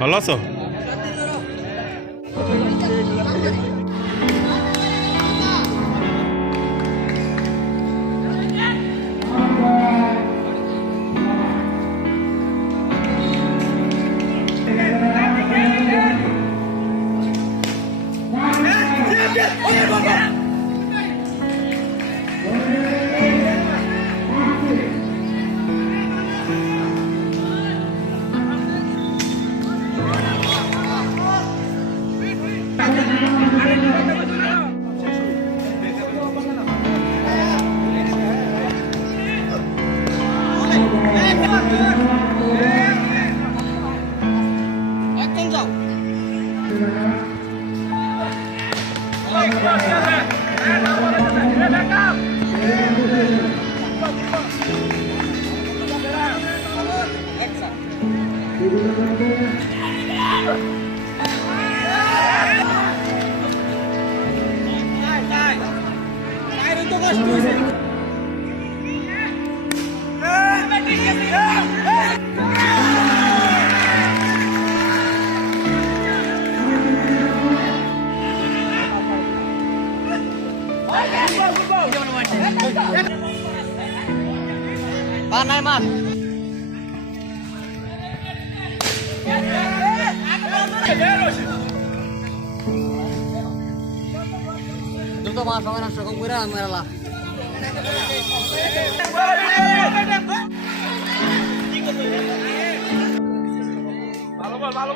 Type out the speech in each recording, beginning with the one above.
ভালো আছো? Vai, vai! Vai, não tô? নাই মান দ্রুত মা সময় নষ্ট কম করে মেরালা মারো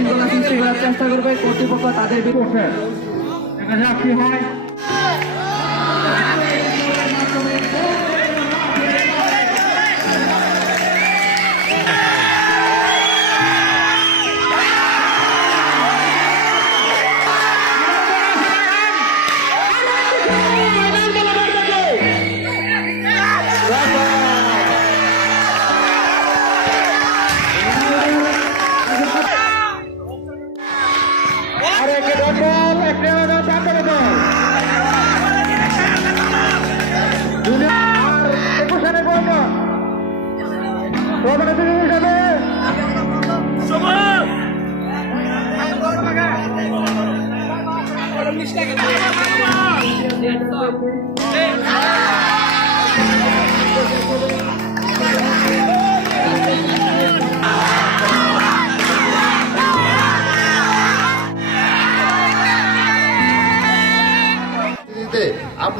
যারা বিশৃঙ্খলা সৃষ্টি করার চেষ্টা করবে কর্তৃপক্ষ তাদের দেখা যাক কি হয়।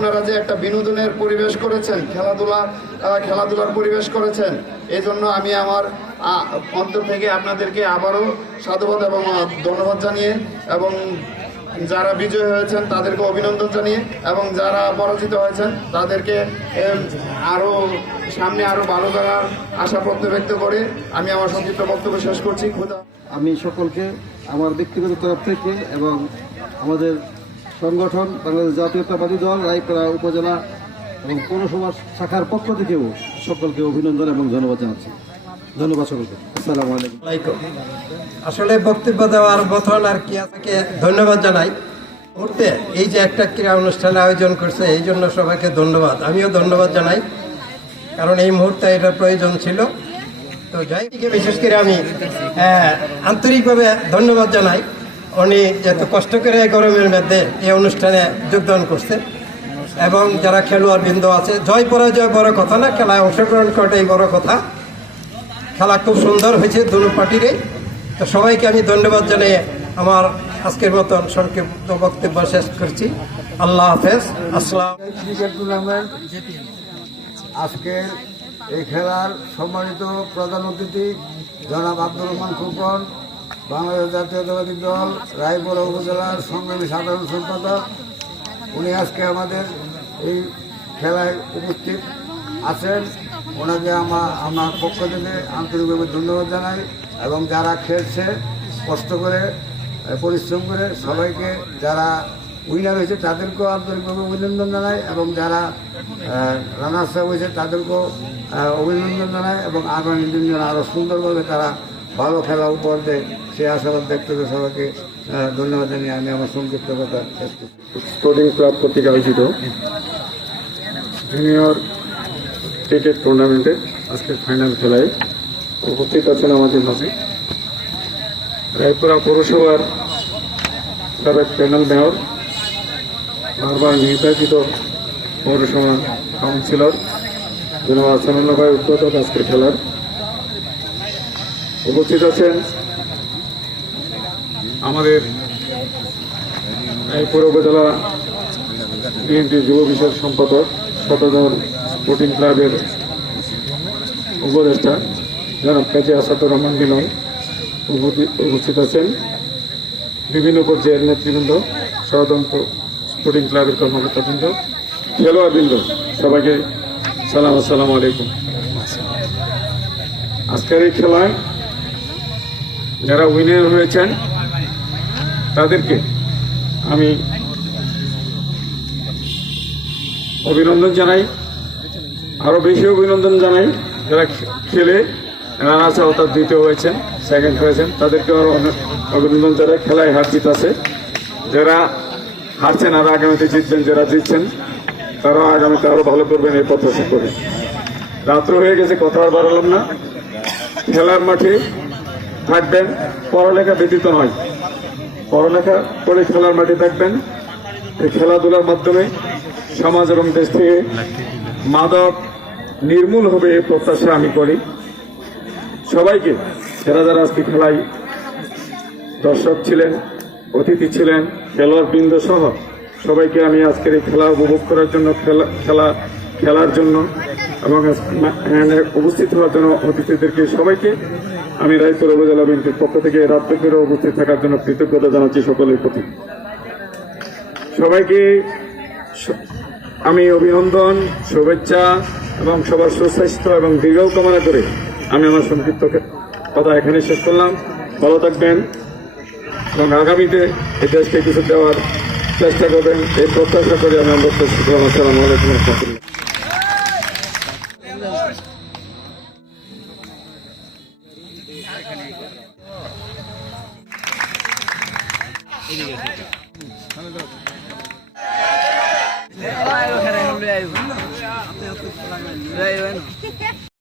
আপনারা যে একটা বিনোদনের পরিবেশ করেছেন, খেলাধুলা খেলাধুলার পরিবেশ করেছেন এই জন্য আমি আমার অন্তর থেকে আপনাদেরকে আবারও সাধুবাদ এবং ধন্যবাদ জানিয়ে এবং যারা বিজয় হয়েছেন তাদেরকে অভিনন্দন জানিয়ে এবং যারা পরাজিত হয়েছেন তাদেরকে আরও সামনে আরও ভালো করার আশা ব্যক্ত করে আমি আমার সংক্ষিপ্ত বক্তব্য শেষ করছি। আমি সকলকে, আমার ব্যক্তিগত তরফ থেকে এবং আমাদের সংগঠন, বাংলাদেশ জাতীয়তাবাদী দল, রায়পাড়া উপজেলা এবং পৌরসভা শাখার পক্ষ থেকেও সকলকে অভিনন্দন এবং ধন্যবাদ জানাচ্ছি। ধন্যবাদ সকলকে। আসসালামু আলাইকুম। আসলে বক্তব্য দেওয়ার মতন আর কি আপনাকে ধন্যবাদ জানাই। মুহূর্তে এই যে একটা ক্রীড়া অনুষ্ঠান আয়োজন করছে, এই জন্য সবাইকে ধন্যবাদ। আমিও ধন্যবাদ জানাই, কারণ এই মুহূর্তে এটার প্রয়োজন ছিল। তো যাই বিশেষ করে আমি আন্তরিকভাবে ধন্যবাদ জানাই। উনি এত কষ্ট করে গরমের মধ্যে এই অনুষ্ঠানে যোগদান করছে। এবং যারা খেলোয়াড় বৃন্দ আছে, জয় পরাজয় বড় কথা না, খেলায় অংশগ্রহণ করাটাই বড় কথা। খেলা খুব সুন্দর হয়েছে দুটো পার্টিরই। তো সবাইকে আমি ধন্যবাদ জানিয়ে আমার আজকের মতন সংক্ষিপ্ত বক্তব্য শেষ করছি। আল্লাহ হাফেজ। আসসালাম। ক্রিকেট টুর্নামেন্ট আজকের এই খেলার সম্মানিত প্রধান অতিথি জনাব আব্দুর রহমান খোকন বাংলাদেশ জাতীয়তাবাদী দল, রায়পুরা উপজেলার সংগ্রামী সাধারণ সম্পাদক, উনি আজকে আমাদের এই খেলায় উপস্থিত আছেন। ওনাকে আমার আমার পক্ষ থেকে আন্তরিকভাবে ধন্যবাদ জানাই এবং যারা খেলছে, কষ্ট করে পরিশ্রম করে, সবাইকে যারা উইনার হয়েছে, তাদেরকেও আন্তরিকভাবে অভিনন্দন জানাই এবং যারা রানার্স আপ হয়েছে, তাদেরকেও অভিনন্দন জানাই এবং আগামী দিন যেন আরও সুন্দরভাবে তারা ভালো খেলা উপহার দেয় সে আশাবাদ দেখতে করে সবাইকে ধন্যবাদ জানিয়ে আমি আমার সংক্ষিপ্ত কথা স্পোর্টিং ক্লাব কর্তৃক আয়োজিত জুনিয়র ক্রিকেট টুর্নামেন্টে আজকের ফাইনাল খেলায় উপস্থিত আছেন আমাদের মাঝে। রায়পুরা পৌরসভার সাবেক প্যানেল মেয়র বারবার নির্বাচিত পৌরসভা কাউন্সিলর জনাব আসানুল্লাহ ভাই উদ্বোধক আজকের খেলার। উপস্থিত আছেন আমাদের রায়পুর উপজেলা বিএনপি যুব বিষয়ক সম্পাদক শতদল স্পোর্টিং ক্লাবের উপদেষ্টা জনাব কাজী আসাদুর রহমান মিলন উপস্থিত- আছেন। বিভিন্ন পর্যায়ের নেতৃবৃন্দ ষড়যন্ত্র স্পোর্টিং ক্লাবের কর্মকর্তাবৃন্দ, খেলোয়াড়বৃন্দ, সবাইকে সালাম, আসসালামু আলাইকুম। আজকের এই খেলায় যারা উইনার হয়েছেন, তাদেরকে আমি অভিনন্দন জানাই। আরও বেশি অভিনন্দন জানাই, যারা খেলে রানার্স অর্থাৎ দ্বিতীয় হয়েছেন সেকেন্ড হয়েছেন, তাদেরকে আরও অনেক অভিনন্দন জানাই। খেলায় হার জিত আছে যারা হারছেন আর আগামীতে জিতবেন, যারা জিতছেন তারা আগামীতে আরও ভালো করবেন এই প্রত্যাশা করি। রাত্র হয়ে গেছে, কথা আর বাড়ালাম না। খেলার মাঠে থাকবেন, পড়ালেখা ব্যতীত নয়। পড়ালেখা করে খেলার মাঠে থাকবেন। এই খেলাধুলার মাধ্যমে সমাজ এবং দেশ থেকে মাদক নির্মূল হবে এই প্রত্যাশা আমি করি। সবাইকে, যারা যারা আজকে খেলায় দর্শক ছিলেন, অতিথি ছিলেন খেলোয়াড় বৃন্দ সহ সবাইকে আমি আজকের এই খেলা উপভোগ করার জন্য খেলা খেলা খেলার জন্য এবং উপস্থিত হওয়ার জন্য অতিথিদেরকে সবাইকে আমি রায়পুর উপজেলা বিএনপির পক্ষ থেকে রাত্রে উপস্থিত থাকার জন্য কৃতজ্ঞতা জানাচ্ছি সকলের প্রতি। সবাইকে আমি অভিনন্দন, শুভেচ্ছা এবং সবার সুস্বাস্থ্য এবং দীর্ঘ কামনা করে আমি আমার সংক্ষিপ্ত কথা এখানে শেষ করলাম। ভালো থাকবেন এবং আগামীতে এই দেশকে কিছু দেওয়ার চেষ্টা করবেন। এই প্রত্যাশা করে আমি আমার আসসালামু আলাইকুম রহমতুল্লাহ। এদিকে